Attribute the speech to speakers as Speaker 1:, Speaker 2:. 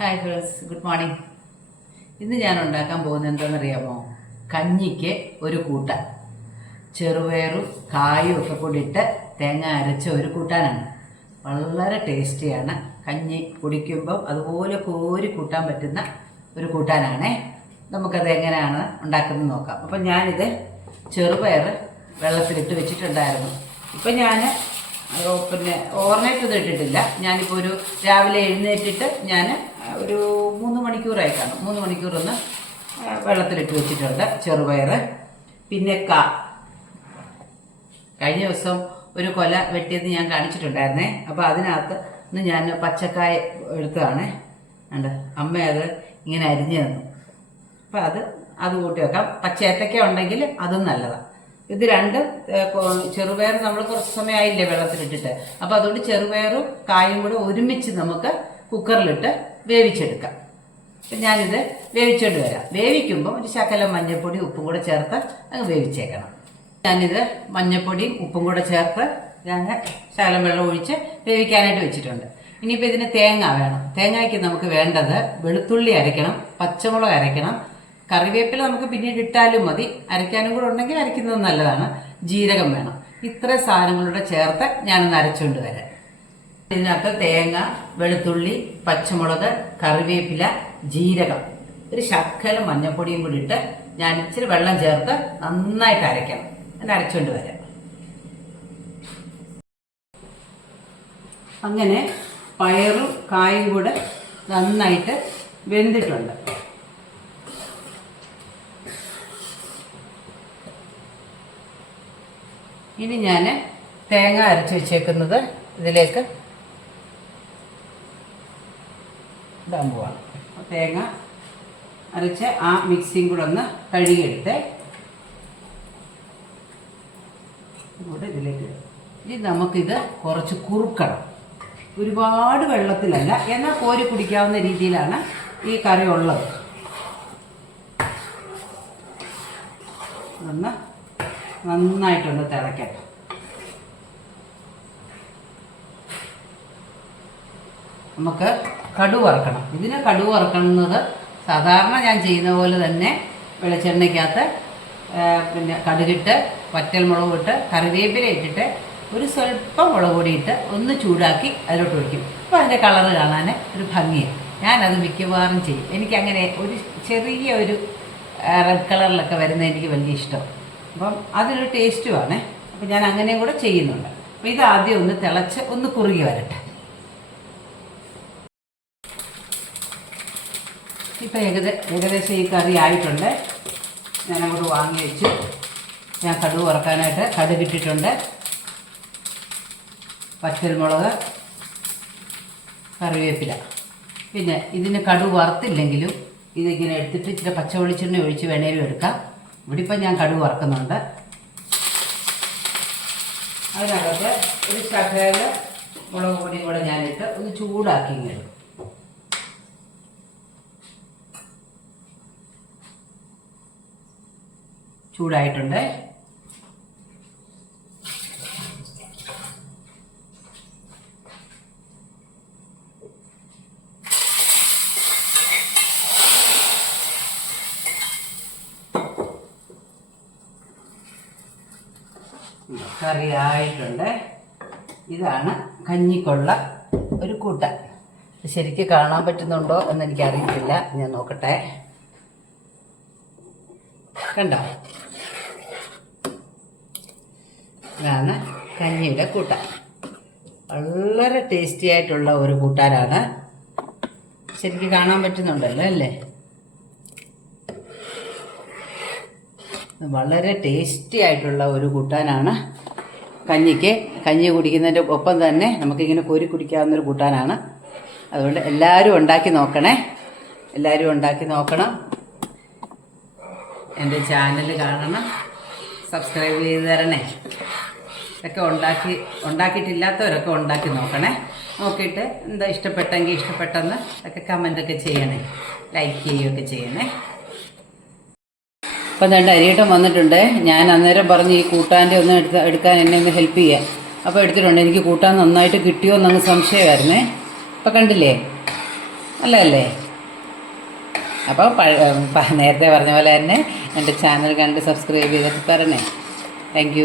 Speaker 1: Hi girls good morning ഇന്ന് ഞാൻ ഉണ്ടാക്കാൻ പോകുന്നത് എന്താണെന്നറിയാമോ? കഞ്ഞിക്ക് ഒരു കൂട്ട. ചെറുപയറും കായും ഒക്കെ കൂടി ഇട്ട് തേങ്ങ അരച്ച ഒരു കൂട്ടാനാണ്. വളരെ ടേസ്റ്റിയാണ്. കഞ്ഞി കുടിക്കുമ്പോൾ അതുപോലെ കോരി കൂട്ടാൻ പറ്റുന്ന ഒരു കൂട്ടാനാണേ. നമുക്കത് എങ്ങനെയാണ് ഉണ്ടാക്കുന്നത് നോക്കാം. അപ്പം ഞാനിത് ചെറുപയർ വെള്ളത്തിലിട്ട് വെച്ചിട്ടുണ്ടായിരുന്നു. ഇപ്പം ഞാൻ പിന്നെ ഓവർനൈറ്റ് ഒന്നും ഇട്ടിട്ടില്ല. ഞാനിപ്പോൾ ഒരു രാവിലെ എഴുന്നേറ്റിട്ട് ഞാൻ ഒരു മൂന്ന് മണിക്കൂറായി കാണും. മൂന്ന് മണിക്കൂറൊന്ന് വെള്ളത്തിലിട്ട് വെച്ചിട്ടുണ്ട്. ചെറുപയർ പിന്നെ ക. കഴിഞ്ഞ ദിവസം ഒരു കൊല വെട്ടിയത് ഞാൻ കാണിച്ചിട്ടുണ്ടായിരുന്നേ. അപ്പോൾ അതിനകത്ത് ഇന്ന് ഞാൻ പച്ചക്കായ എടുത്തതാണ്. ഉണ്ട് അമ്മ അത് ഇങ്ങനെ അരിഞ്ഞു തന്നു. അപ്പം അത് അത് കൂട്ടി വെക്കാം. പച്ച ഏത്തക്ക ഉണ്ടെങ്കിൽ അതും നല്ലതാണ് ഇത് രണ്ട് ചെറുപയർ നമ്മൾ കുറച്ച് സമയമായില്ലേ വെള്ളത്തിലിട്ടിട്ട്. അപ്പം അതുകൊണ്ട് ചെറുപയറും കായും കൂടെ ഒരുമിച്ച് നമുക്ക് കുക്കറിലിട്ട് വേവിച്ചെടുക്കാം. അപ്പം ഞാനിത് വേവിച്ചോണ്ട് വരാം. വേവിക്കുമ്പോൾ ഒരു ശകലം മഞ്ഞൾപ്പൊടി ഉപ്പും കൂടെ ചേർത്ത് അങ്ങ് വേവിച്ചേക്കണം. ഞാനിത് മഞ്ഞൾപ്പൊടിയും ഉപ്പും കൂടെ ചേർത്ത് ഞാൻ ശകലം വെള്ളം ഒഴിച്ച് വേവിക്കാനായിട്ട് വെച്ചിട്ടുണ്ട്. ഇനിയിപ്പോൾ ഇതിന് തേങ്ങ വേണം. തേങ്ങയ്ക്ക് നമുക്ക് വേണ്ടത് വെളുത്തുള്ളി അരയ്ക്കണം പച്ചമുളക് അരയ്ക്കണം കറിവേപ്പില നമുക്ക് പിന്നീട് ഇട്ടാലും മതി. അരയ്ക്കാനും കൂടെ ഉണ്ടെങ്കിൽ അരയ്ക്കുന്നത് നല്ലതാണ്. ജീരകം വേണം. ഇത്ര സാധനങ്ങളുടെ ചേർത്ത് ഞാനൊന്ന് അരച്ചുകൊണ്ട് വരാം. ഇതിനകത്ത് തേങ്ങ വെളുത്തുള്ളി പച്ചമുളക് കറിവേപ്പില ജീരകം ഒരു ശക്കലും മഞ്ഞപ്പൊടിയും കൂടി ഇട്ട് ഞാൻ ഇച്ചിരി വെള്ളം ചേർത്ത് നന്നായിട്ട് അരയ്ക്കണം. ഞാൻ അരച്ചുകൊണ്ട് വരാം. അങ്ങനെ പയറും കായും കൂടെ നന്നായിട്ട് വെന്തിട്ടുണ്ട്. ഇനി ഞാൻ തേങ്ങ അരച്ച് വെച്ചേക്കുന്നത് ഇതിലേക്ക് ഇടാൻ പോവാണ്. തേങ്ങ അരച്ച് ആ മിക്സിയും കൂടെ ഒന്ന് കഴുകിയെടുത്ത് കൂടെ ഇതിലേക്ക്. ഇനി നമുക്കിത് കുറച്ച് കുറുക്കണം. ഒരുപാട് വെള്ളത്തിലല്ല എന്നാൽ കോരി കുടിക്കാവുന്ന രീതിയിലാണ് ഈ കറി ഉള്ളത്. ഒന്ന് നന്നായിട്ടൊന്ന് തിളയ്ക്കട്ടെ നമുക്ക് കടു വറക്കണം. ഇതിന് കടു വറക്കുന്നത് സാധാരണ ഞാൻ ചെയ്യുന്ന പോലെ തന്നെ വെളിച്ചെണ്ണയ്ക്കകത്ത് പിന്നെ കടുകിട്ട് വറ്റൽമുളക് ഇട്ട് കറിവേപ്പില ഇട്ടിട്ട് ഒരു സ്വല്പം മുളക് പൊടി ഇട്ട് ഒന്ന് ചൂടാക്കി അതിലോട്ട് ഒഴിക്കും. അപ്പോൾ അതിന്റെ കളർ കാണാൻ ഒരു ഭംഗിയാണ്. ഞാനത് മിക്കവാറും ചെയ്യും. എനിക്കങ്ങനെ ഒരു ചെറിയ ഒരു റെഡ് കളറിലൊക്കെ വരുന്നത് എനിക്ക് വലിയ ഇഷ്ടം. അപ്പം അതൊരു ടേസ്റ്റുമാണ് അപ്പം ഞാൻ അങ്ങനെയും കൂടെ ചെയ്യുന്നുണ്ട്. അപ്പം ഇത് ആദ്യം ഒന്ന് തിളച്ച് ഒന്ന് കുറുകി വരട്ടെ. ഇപ്പം ഏകദേശം ഏകദേശം ഈ കറി ആയിട്ടുണ്ട്. ഞാൻ അങ്ങോട്ട് വാങ്ങി വെച്ചു. ഞാൻ കടുക് വറക്കാനായിട്ട് കടുക് ഇട്ടിട്ടുണ്ട്. പച്ചമുളക് കറിവേപ്പില. പിന്നെ ഇതിന് കടു വറുത്തില്ലെങ്കിലും ഇതിങ്ങനെ എടുത്തിട്ട് ഇച്ചിരി പച്ച വെളിച്ചെണ്ണ ഒഴിച്ച് വേണേലും എടുക്കാം. ഇവിടെ ഇപ്പം ഞാൻ കടുക് വറക്കുന്നുണ്ട്. അതിനകത്ത് ഒരു ശകല മുളക് പൊടിയും കൂടെ ഞാനിട്ട് ഒന്ന് ചൂടാക്കി ഇങ്ങനെ ചൂടായിട്ടുണ്ട്. കറി ആയിട്ടുണ്ട് ഇതാണ് കഞ്ഞിക്കുള്ള ഒരു കൂട്ട. ശരിക്ക് കാണാൻ പറ്റുന്നുണ്ടോ എന്ന് എനിക്ക് എനിക്കറിയത്തില്ല. ഞാൻ നോക്കട്ടെ. കണ്ടോ? ഇതാണ് കഞ്ഞിയുടെ കൂട്ടാൻ വളരെ ടേസ്റ്റി ആയിട്ടുള്ള ഒരു കൂട്ടാനാണ്. ശരിക്ക് കാണാൻ പറ്റുന്നുണ്ടല്ലോ അല്ലേ? വളരെ ടേസ്റ്റി ആയിട്ടുള്ള ഒരു കൂട്ടാനാണ് കഞ്ഞിക്ക്. കഞ്ഞി കുടിക്കുന്നതിന്റെ ഒപ്പം തന്നെ നമുക്കിങ്ങനെ കോരി കുടിക്കാവുന്ന ഒരു കൂട്ടാനാണ്. അതുകൊണ്ട് എല്ലാവരും ഉണ്ടാക്കി നോക്കണേ. എല്ലാവരും ഉണ്ടാക്കി നോക്കണം. എന്റെ ചാനൽ കാണണം. സബ്സ്ക്രൈബ് ചെയ്ത് തരണേ. ഒക്കെ ഉണ്ടാക്കി ഉണ്ടാക്കിയിട്ടില്ലാത്തവരൊക്കെ ഉണ്ടാക്കി നോക്കണേ. നോക്കിയിട്ട് എന്താ ഇഷ്ടപ്പെട്ടെങ്കിൽ ഇഷ്ടപ്പെട്ടെന്ന് ഒക്കെ കമന്റൊക്കെ ചെയ്യണേ. ലൈക്ക് ചെയ്യുകയൊക്കെ ചെയ്യണേ. അപ്പം രണ്ട് അരിയട്ടം വന്നിട്ടുണ്ട്. ഞാൻ അന്നേരം പറഞ്ഞ് ഈ കൂട്ടാന്റെ ഒന്ന് എടുത്ത് എടുക്കാൻ എന്നെ ഒന്ന് ഹെൽപ്പ് ചെയ്യാം. അപ്പോൾ എടുത്തിട്ടുണ്ട്. എനിക്ക് കൂട്ടാൻ നന്നായിട്ട് കിട്ടിയോ എന്നങ്ങ് സംശയമായിരുന്നേ. അപ്പം കണ്ടില്ലേ? അല്ലേ അപ്പോൾ നേരത്തെ പറഞ്ഞ പോലെ തന്നെ എന്റെ ചാനൽ കണ്ട് സബ്സ്ക്രൈബ് ചെയ്തിട്ട് തരണേ താങ്ക്